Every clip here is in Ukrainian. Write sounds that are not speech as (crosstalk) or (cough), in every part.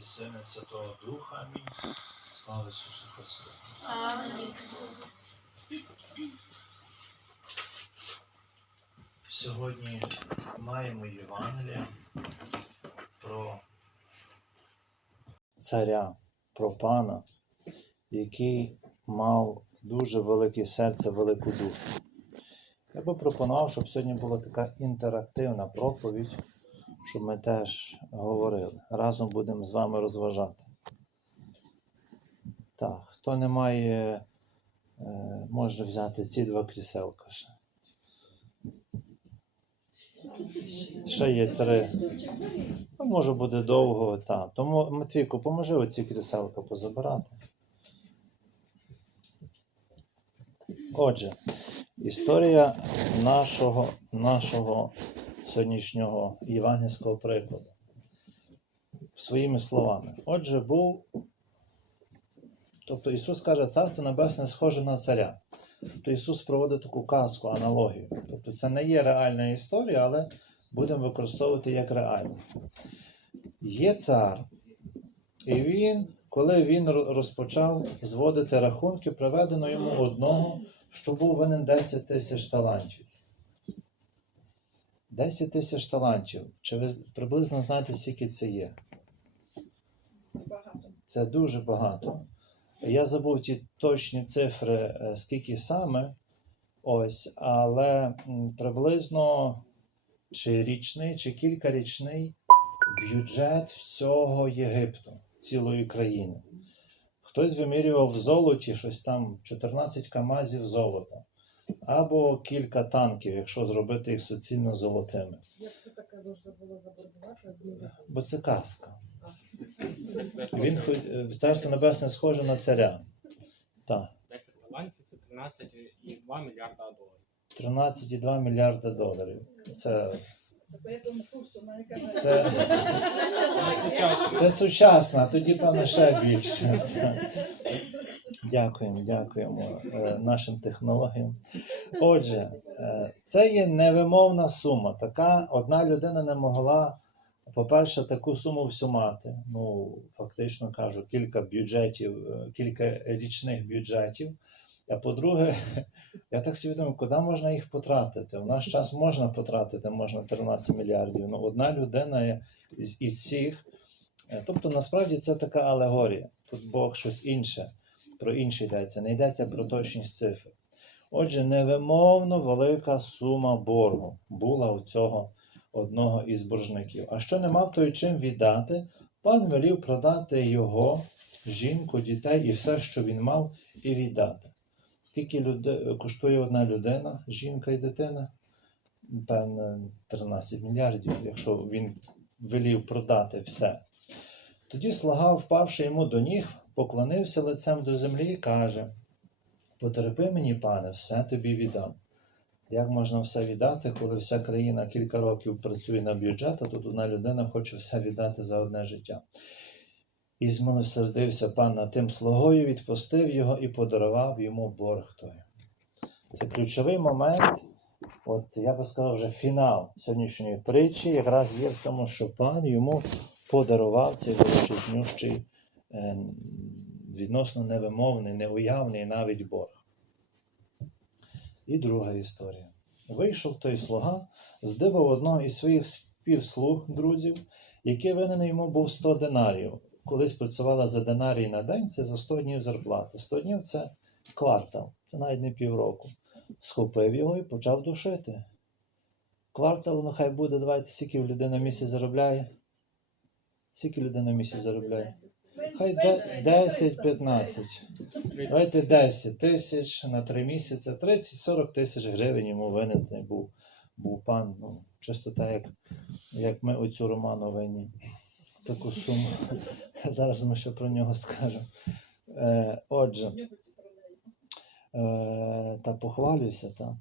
і Сина, і Святого Духа. Амінь. Слава Ісусу Христу. Сьогодні маємо Євангелія про царя, про пана, який мав дуже велике серце, велику душу. Я би пропонував, щоб сьогодні була така інтерактивна проповідь, щоб ми теж говорили. Разом будемо з вами розважати. Так, хто не має, е, може взяти ці два кріселка ще. Ще є три. Ну, може буде довго, так. Тому, Матвійку, поможи оці кріселка позабирати. Отже, історія нашого, нашого сьогоднішнього євангельського прикладу. Своїми словами. Отже, був. Тобто Ісус каже, Царство Небесне схоже на царя. Тобто Ісус проводить таку казку, аналогію. Тобто це не є реальна історія, але будемо використовувати як реальну. Є цар, і він, коли він розпочав зводити рахунки, приведено йому одного, що був винен 10 тисяч талантів. 10 тисяч талантів. Чи ви приблизно знаєте, скільки це є? Багато. Це дуже багато. Я забув ті точні цифри, е, скільки саме, ось, але приблизно чи річний, чи кількарічний бюджет всього Єгипту, цілої країни. Хтось вимірював в золоті щось там 14 камазів золота, або кілька танків, якщо зробити їх суцільно золотими. Як це таке можна було заборгувати? Бо це казка. Він е, царство небесне схоже на царя. Так. 10 талантів це 13,2 мільярда доларів. 13,2 мільярда доларів. Це, Це це, Це сучасно. це сучасно, а тоді, певно, ще більше. (laughs) Дякуємо, дякуємо е, нашим технологіям. Отже, е, це є невимовна сума. Така одна людина не могла, по-перше, таку суму всю мати. Ну, фактично кажу, кілька бюджетів, е, кілька річних бюджетів. А по-друге, (laughs) я так думаю, куди можна їх потратити? В наш час можна потратити, можна 13 мільярдів. Ну, одна людина із, всіх. Тобто, насправді це така алегорія. Тут Бог щось інше, про інше йдеться, не йдеться про точність цифр. Отже, невимовно велика сума боргу була у цього одного із боржників. А що не мав той чим віддати, пан велів продати його, жінку, дітей і все, що він мав, і віддати. Скільки люди... коштує одна людина, жінка і дитина? Певне, 13 мільярдів, якщо він велів продати все. Тоді слуга, впавши йому до ніг, поклонився лицем до землі і каже: Потерпи мені, пане, все тобі віддам. Як можна все віддати, коли вся країна кілька років працює на бюджет, а тут одна людина хоче все віддати за одне життя. І змилосердився пан над тим слугою, відпустив його і подарував йому борг той. Це ключовий момент, от я би сказав, вже фінал сьогоднішньої притчі, якраз є в тому, що пан йому подарував цей величезнющий, відносно невимовний, неуявний навіть борг. І друга історія. Вийшов той слуга, здибав одного із своїх співслуг, друзів, який винен йому був 100 динарів. Колись працювала за динарій на день, це за 100 днів зарплати. 100 днів це квартал, це навіть не півроку. Схопив його і почав душити. Квартал, ну хай буде, давайте, скільки людина в місяць заробляє. Скільки людина в місяць заробляє? Хай 10-15. Давайте 10 тисяч на 3 місяці, 30-40 тисяч гривень йому винен був, був пан. Ну, чисто так, як, як ми оцю Роману винні. Таку суму. (laughs) Зараз ми ще про нього скажемо. Е, отже, е, та похвалюся, та.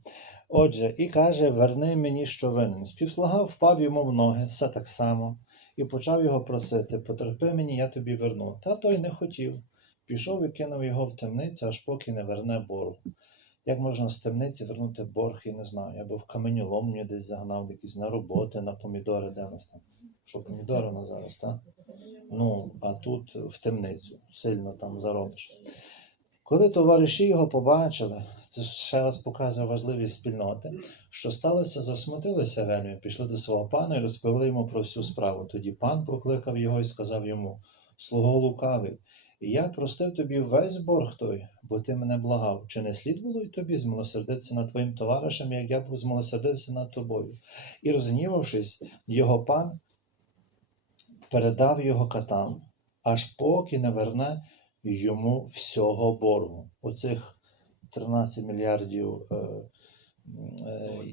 Отже, і каже: Верни мені, що винен. Співслуга впав йому в ноги, все так само, і почав його просити: Потерпи мені, я тобі верну. Та той не хотів. Пішов і кинув його в темницю, аж поки не верне боргу. Як можна з темниці вернути борг, я не знаю. Або в каменюломню десь загнав якісь на роботи, на помідори, де нас там. Що помідори у нас зараз, так? Ну, а тут в темницю сильно там заробиш. Коли товариші його побачили, це ще раз показує важливість спільноти, що сталося, засмутилися вельми, пішли до свого пана і розповіли йому про всю справу. Тоді пан покликав його і сказав йому: Слуго лукавий, я простив тобі весь борг той, бо ти мене благав. Чи не слід було й тобі змилосердитися над твоїм товаришем, як я б змилосердився над тобою? І розгнівавшись, його пан передав його катам, аж поки не верне йому всього боргу. Оцих 13 мільярдів е, е,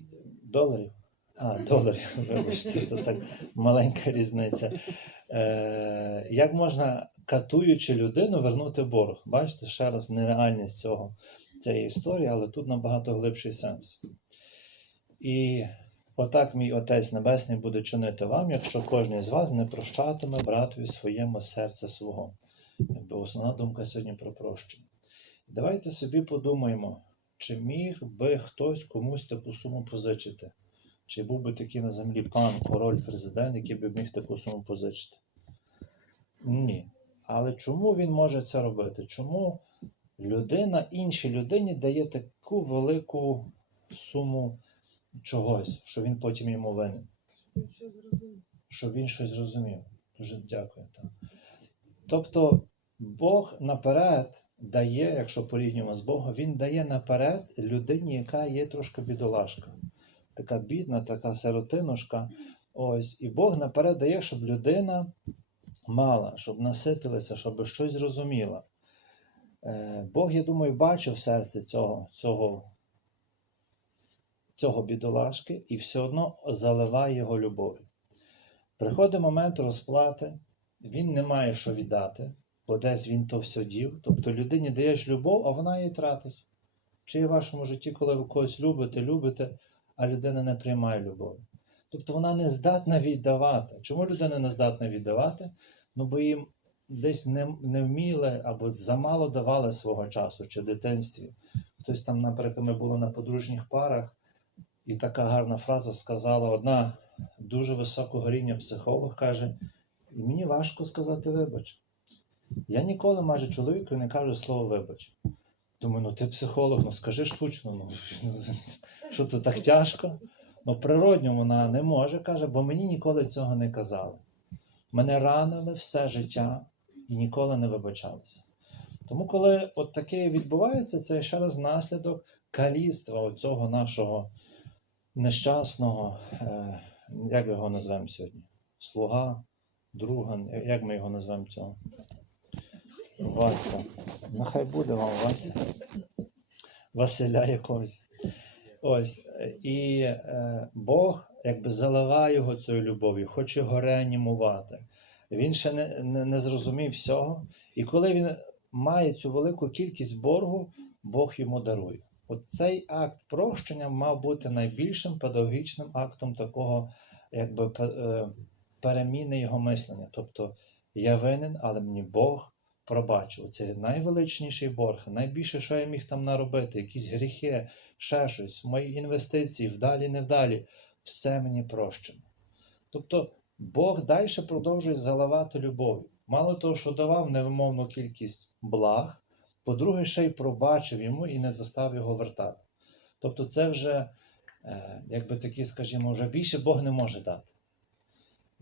доларів. А, доларів, вибачте, це так маленька різниця. Е, як можна, катуючи людину, вернути борг? Бачите, ще раз нереальність цього, цієї історії, але тут набагато глибший сенс. І отак мій Отець Небесний буде чинити вам, якщо кожен з вас не прощатиме братові своєму серце свого. Якби основна думка сьогодні про прощення. Давайте собі подумаємо, чи міг би хтось комусь таку суму позичити? Чи був би такий на землі пан, король, президент, який би міг таку суму позичити? Ні. Але чому він може це робити? Чому людина іншій людині дає таку велику суму чогось, що він потім йому винен? Що? Щоб він щось зрозумів. Дуже дякую. Так. Тобто Бог наперед дає, якщо порівнюємо з Богом, Він дає наперед людині, яка є трошки бідолашка. Така бідна, така сиротинушка. Ось, і Бог наперед дає, щоб людина мала, щоб наситилася, щоб щось зрозуміла. Е, Бог, я думаю, бачив серце цього, цього, цього бідолашки і все одно заливає його любов'ю. Приходить момент розплати, він не має що віддати, бо десь він то все дів. Тобто людині даєш любов, а вона її тратить. Чи в вашому житті, коли ви когось любите, любите, а людина не приймає любові? Тобто вона не здатна віддавати. Чому людина не здатна віддавати? Ну, бо їм десь не, не вміли або замало давали свого часу чи дитинстві. Хтось там, наприклад, ми були на подружніх парах, і така гарна фраза сказала одна дуже високого рівня психолог каже: і мені важко сказати вибач. Я ніколи майже чоловіку не кажу слово вибач. Думаю, ну ти психолог, ну скажи штучно, ну (laughs) що це так тяжко? Ну, природньо вона не може, каже, бо мені ніколи цього не казали. Мене ранили все життя і ніколи не вибачалися. Тому, коли от таке відбувається, це ще раз наслідок каліства цього нашого нещасного, е, як його назвемо сьогодні? Слуга, друга, як ми його назвемо цього? Вася. Нехай буде вам Вася. Василя якогось. Ось. І е, Бог якби заливає його цією любов'ю, хоче його реанімувати. Він ще не, не, не зрозумів всього. І коли він має цю велику кількість боргу, Бог йому дарує. От цей акт прощення мав бути найбільшим педагогічним актом такого, якби е, переміни його мислення. Тобто я винен, але мені Бог пробачив. Це найвеличніший борг, найбільше, що я міг там наробити, якісь гріхи, ще щось, мої інвестиції, вдалі, невдалі, все мені прощено. Тобто Бог далі продовжує заливати любов'ю. Мало того, що давав невимовну кількість благ, по-друге, ще й пробачив йому і не застав його вертати. Тобто, це вже, е, якби такі, скажімо, вже більше Бог не може дати.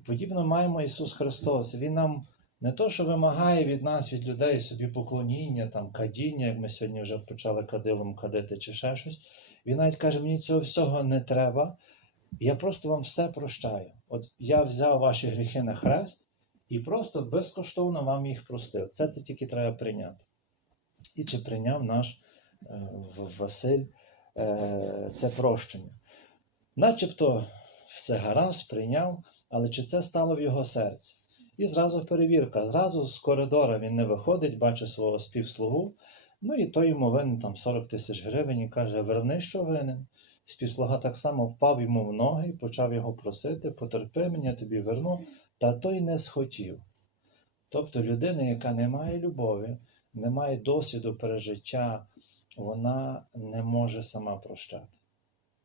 Подібно маємо Ісус Христос. Він нам не то, що вимагає від нас, від людей собі поклоніння, там, кадіння, як ми сьогодні вже почали кадилом кадити чи ще щось. Він навіть каже, мені цього всього не треба. Я просто вам все прощаю. От я взяв ваші гріхи на хрест і просто безкоштовно вам їх простив. Це тільки треба прийняти. І чи прийняв наш е, Василь е, це прощення? Начебто все гаразд, прийняв, але чи це стало в його серці? І зразу перевірка. Зразу з коридора він не виходить, бачить свого співслугу. Ну і той йому винен там 40 тисяч гривень і каже: Верни, що винен. Співслуга так само впав йому в ноги і почав його просити: потерпи мені, я тобі верну. Та той не схотів. Тобто людина, яка не має любові, не має досвіду пережиття вона не може сама прощати.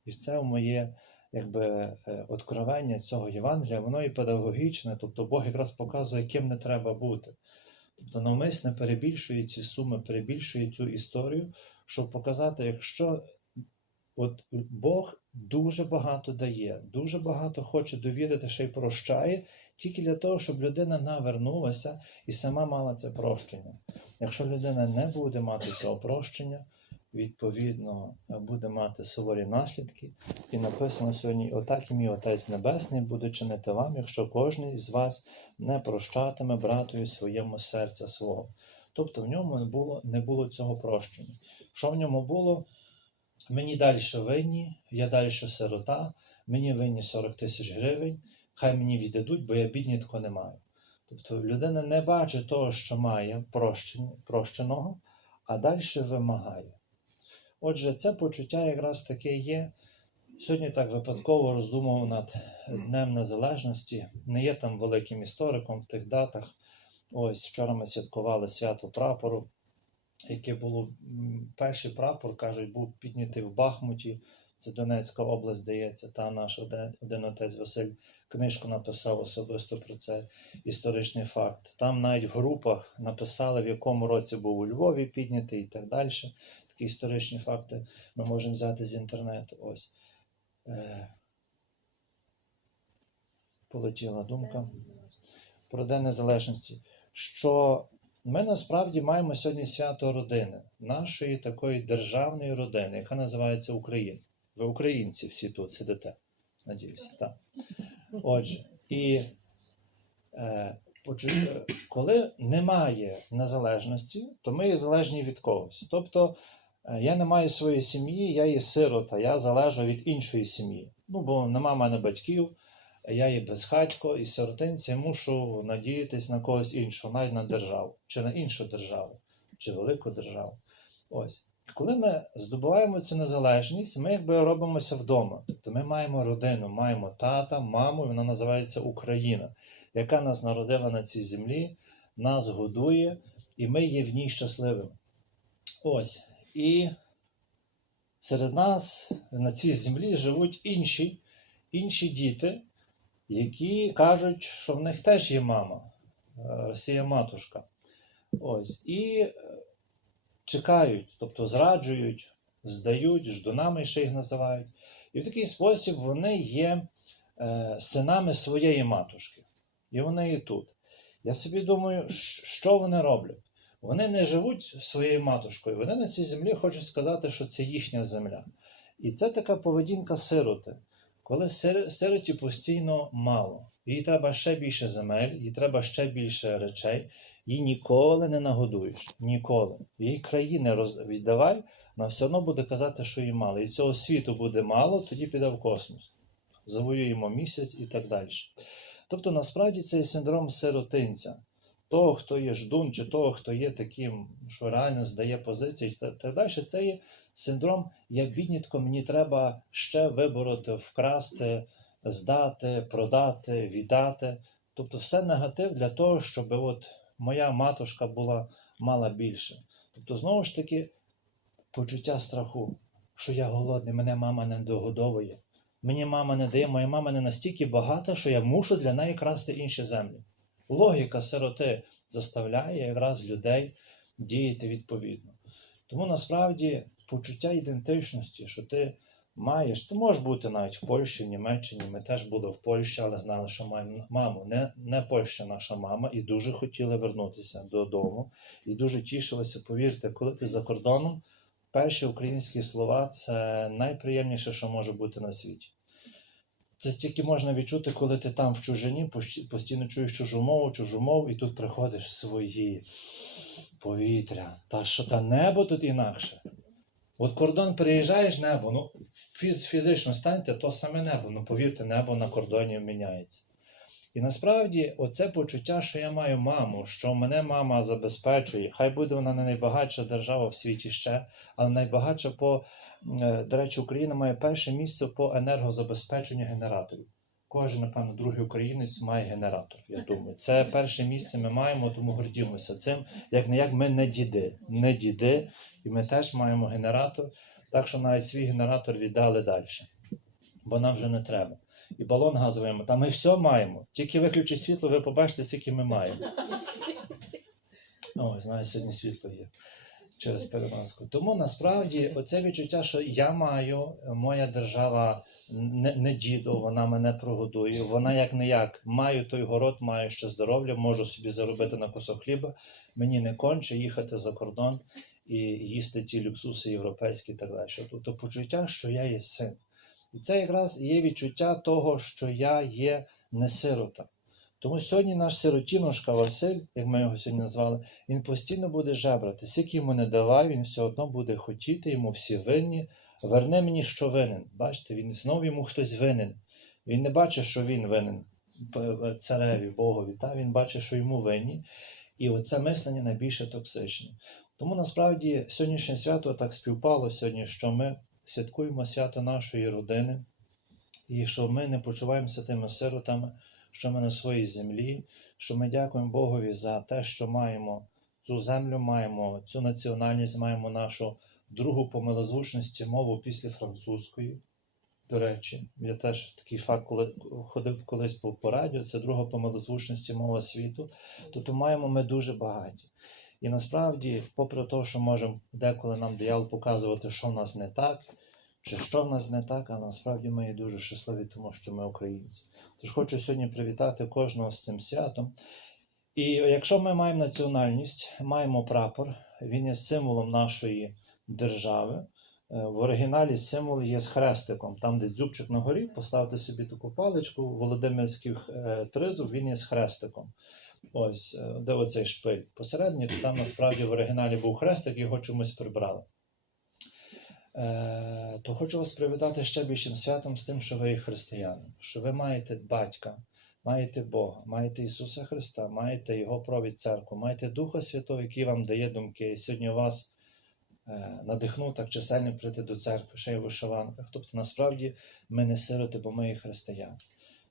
І це моє якби, е, откровення цього Євангелія, воно і педагогічне, тобто Бог якраз показує, ким не треба бути. Тобто навмисне перебільшує ці суми, перебільшує цю історію, щоб показати, якщо от Бог дуже багато дає, дуже багато хоче довірити, ще й прощає, тільки для того, щоб людина навернулася і сама мала це прощення. Якщо людина не буде мати цього прощення, відповідно буде мати суворі наслідки. І написано сьогодні: отак і мій Отець Небесний буде чинити вам, якщо кожен із вас не прощатиме братові своєму серця свого. Тобто в ньому не було, не було цього прощення. Що в ньому було? Мені далі винні, я далі сирота, мені винні 40 тисяч гривень, хай мені віддадуть, бо я біднітко не маю. Тобто людина не бачить того, що має прощеного, а далі вимагає. Отже, це почуття якраз таке є. Сьогодні так випадково роздумував над Днем Незалежності. Не є там великим істориком в тих датах. Ось вчора ми святкували свято прапору, яке було перший прапор, кажуть, був піднятий в Бахмуті. Це Донецька область, здається, та наш один, отець Василь книжку написав особисто про це історичний факт. Там навіть в групах написали, в якому році був у Львові піднятий і так далі. Такі історичні факти ми можемо взяти з інтернету. Ось. Е, полетіла думка про День Незалежності, що ми насправді маємо сьогодні свято родини, нашої такої державної родини, яка називається Україна. Ви українці всі тут сидите. Надіюся, так. Отже, і е, почу- коли немає незалежності, то ми є залежні від когось. Тобто я не маю своєї сім'ї, я є сирота, я залежу від іншої сім'ї. Ну, бо нема в мене батьків, я є безхатько і сиротинці, мушу надіятись на когось іншого, навіть на державу, чи на іншу державу, чи велику державу. Ось. Коли ми здобуваємо цю незалежність, ми якби робимося вдома. Тобто ми маємо родину, маємо тата, маму, вона називається Україна, яка нас народила на цій землі, нас годує, і ми є в ній щасливими. Ось. І серед нас на цій землі живуть інші, інші діти, які кажуть, що в них теж є мама, е, Росія матушка. Ось. І е, чекають, тобто зраджують, здають, ждунами ще їх називають. І в такий спосіб вони є е, синами своєї матушки. І вони і тут. Я собі думаю, що вони роблять? Вони не живуть своєю матушкою, вони на цій землі хочуть сказати, що це їхня земля. І це така поведінка сироти. Коли сироті постійно мало, їй треба ще більше земель, їй треба ще більше речей, їй ніколи не нагодуєш. Ніколи. Їй країни віддавай, вона все одно буде казати, що їй мало. І цього світу буде мало, тоді піде в космос. Завоюємо місяць і так далі. Тобто, насправді це є синдром сиротинця. Того, хто є ждун, чи того, хто є таким, що реально здає позиції, та так далі, це є синдром, як біднітко, мені треба ще вибороти, вкрасти, здати, продати, віддати. Тобто все негатив для того, щоб от моя матушка була мала більше. Тобто, знову ж таки, почуття страху, що я голодний, мене мама не догодовує. Мені мама не дає, моя мама не настільки багата, що я мушу для неї красти інші землі. Логіка сироти заставляє якраз людей діяти відповідно. Тому насправді почуття ідентичності, що ти маєш, ти можеш бути навіть в Польщі, в Німеччині. Ми теж були в Польщі, але знали, що маємо маму. Не, не Польща наша мама, і дуже хотіли вернутися додому. І дуже тішилися, повірте, коли ти за кордоном, перші українські слова це найприємніше, що може бути на світі. Це тільки можна відчути, коли ти там в чужині постійно чуєш чужу мову, чужу мову, і тут приходиш свої повітря. Та що та небо тут інакше. От кордон приїжджаєш небо, ну фіз, фізично станьте, то саме небо. Ну повірте, небо на кордоні міняється. І насправді оце почуття, що я маю маму, що мене мама забезпечує, хай буде вона не найбагатша держава в світі ще, але найбагатша по, е, до речі, Україна має перше місце по енергозабезпеченню генераторів. кожен, напевно, другий українець має генератор. Я думаю, це перше місце ми маємо, тому гордімося цим. Як не як ми не діди, не діди, і ми теж маємо генератор. Так що навіть свій генератор віддали далі, бо нам вже не треба. І балон газовий, та ми все маємо. Тільки виключить світло, ви побачите, скільки ми маємо. Ой, знаю, сьогодні світло є через переноску. Тому насправді оце відчуття, що я маю, моя держава не, не діду, вона мене прогодує. Вона як не як маю той город, маю ще здоров'я, можу собі заробити на кусок хліба. Мені не конче їхати за кордон і їсти ті люксуси європейські і так далі. Тобто почуття, що я є син. І це якраз є відчуття того, що я є не сирота. Тому сьогодні наш сиротінушка Василь, як ми його сьогодні назвали, він постійно буде жебрати. Скільки йому не давай, він все одно буде хотіти, йому всі винні. Верни мені, що винен. Бачите, він знову йому хтось винен. Він не бачить, що він винен цареві, Богові. Та? Він бачить, що йому винні. І оце мислення найбільше токсичне. Тому насправді сьогоднішнє свято так співпало сьогодні, що ми святкуємо свято нашої родини, і що ми не почуваємося тими сиротами, що ми на своїй землі, що ми дякуємо Богові за те, що маємо цю землю, маємо цю національність, маємо нашу другу по милозвучності мову після французької. До речі, я теж такий факт, коли ходив колись по, по радіо, це друга по милозвучності мова світу. Тобто маємо ми дуже багаті. І насправді, попри те, що можемо деколи нам диявол показувати, що в нас не так, чи що в нас не так, а насправді ми є дуже щасливі, тому що ми українці. Тож хочу сьогодні привітати кожного з цим святом. І якщо ми маємо національність, маємо прапор, він є символом нашої держави. Е, В оригіналі символ є з хрестиком. Там, де дзюбчик на горі, поставте собі таку паличку, Володимирський е, тризуб, він є з хрестиком. Ось, е, де оцей шпиль посередині, там насправді в оригіналі був хрестик, його чомусь прибрали. Е, то хочу вас привітати ще більшим святом з тим, що ви є християни, що ви маєте батька, маєте Бога, маєте Ісуса Христа, маєте Його провід церкву, маєте Духа Святого, який вам дає думки. І сьогодні вас е, надихнув так чисельно прийти до церкви, ще й в вишиванках. Тобто, насправді, ми не сироти, бо ми є християни.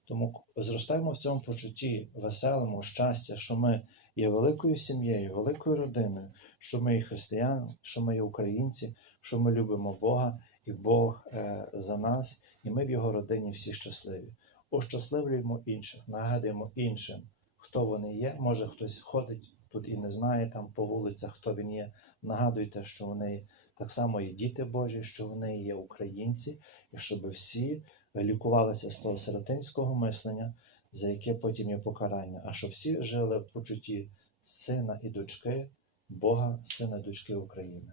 Тому зростаємо в цьому почутті веселому, щастя, що ми є великою сім'єю, великою родиною, що ми є християни, що ми є українці, що ми любимо Бога, і Бог е, за нас, і ми в його родині всі щасливі. Ощасливлюємо інших, нагадуємо іншим, хто вони є. Може, хтось ходить тут і не знає там по вулицях, хто він є. Нагадуйте, що вони так само є діти Божі, що вони є українці, і щоб всі лікувалися з того сиротинського мислення, за яке потім є покарання, а щоб всі жили в почутті сина і дочки, Бога, сина і дочки України.